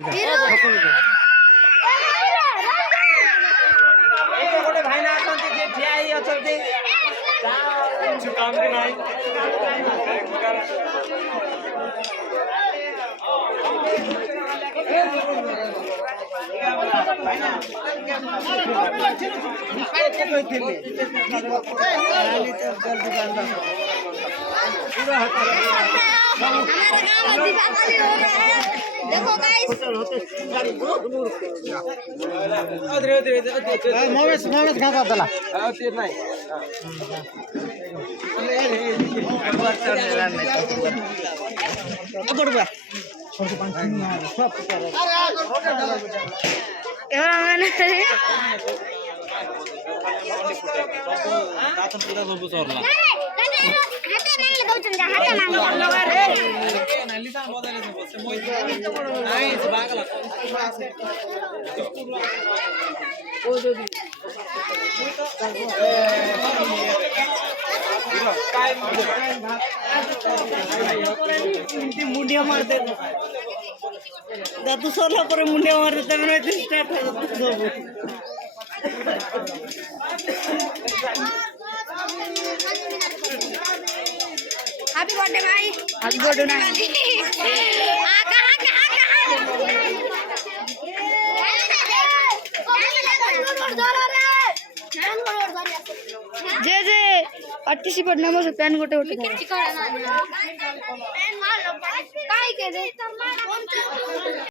ଗୋଟେ ଭାଇନା ଅଛନ୍ତି ଯେ ଠିଆ ହେଇ ଅଛନ୍ତି କିଛି କାମ ବି ନାହିଁ। देखो गाइस मोमेश कहाँ का दला मुंडिया मारते दादू सोला पर मुंडिया मारते मैंने स्टार्ट हो हैप्पी बर्थडे भाई हैप्पी बर्थडे ना जे जे पार्टिसिपेट नंबर से पेन गोटे गोटे पेन मार लो काई के दे